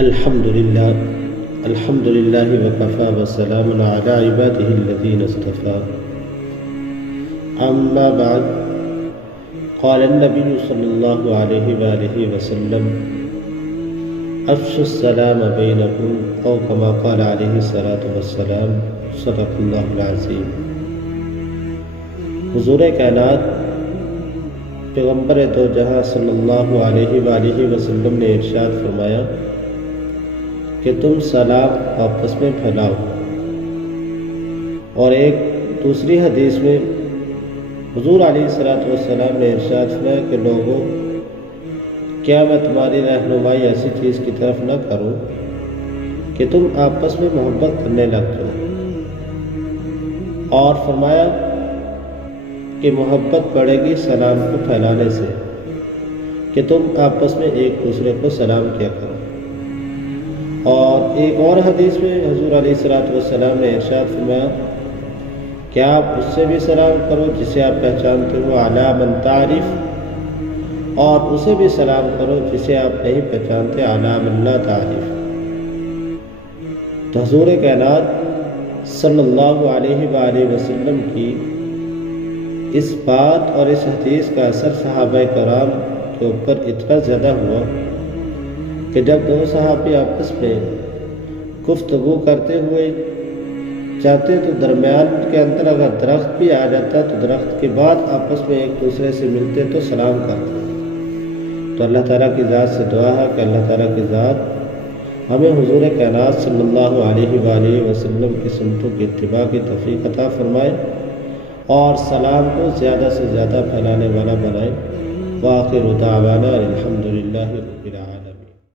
الحمد لله وكفى وسلام على عباده الذين اصطفى أما بعد قال النبي صلى الله عليه وآله وسلم أفشوا السلام بينكم أو كما قال عليه الصلاة والسلام صدق الله العظيم۔ حضور کائنات پیغمبر دو جہاں صلی اللہ علیہ وآلہ وسلم نے ارشاد فرمایا کہ تم سلام آپس میں پھیلاؤ، اور ایک دوسری حدیث میں حضور علیہ السلام نے ارشاد فرمایا کہ لوگوں، کیا میں تمہاری رہنمائی ایسی چیز کی طرف نہ کروں کہ تم آپس میں محبت کرنے لگ جاؤ، اور فرمایا کہ محبت بڑھے گی سلام کو پھیلانے سے، کہ تم آپس میں ایک دوسرے کو سلام کیا کرو۔ اور ایک اور حدیث میں حضور علیہ السلام نے ارشاد فرمایا کہ آپ اس سے بھی سلام کرو جسے آپ پہچانتے ہو علی من تعرف، اور اسے بھی سلام کرو جسے آپ نہیں پہچانتے علی من لا تعرف۔ تو حضور کائنات صلی اللہ علیہ وآلہ وسلم کی اس بات اور اس حدیث کا اثر صحابہ کرام کے اوپر اتنا زیادہ ہوا کہ جب دو صحابی آپس میں گفتگو کرتے ہوئے جاتے تو درمیان کے اندر اگر درخت بھی آ جاتا تو درخت کے بعد آپس میں ایک دوسرے سے ملتے تو سلام کرتے۔ تو اللہ تعالیٰ کی ذات سے دعا ہے کہ اللہ تعالیٰ کی ذات ہمیں حضور کائنات صلی اللہ علیہ وآلہ وسلم کی سنتوں کی اتباع کی توفیق عطا فرمائے اور سلام کو زیادہ سے زیادہ پھیلانے والا بنائے۔ وآخر دعوانا الحمدللہ رب العالمین۔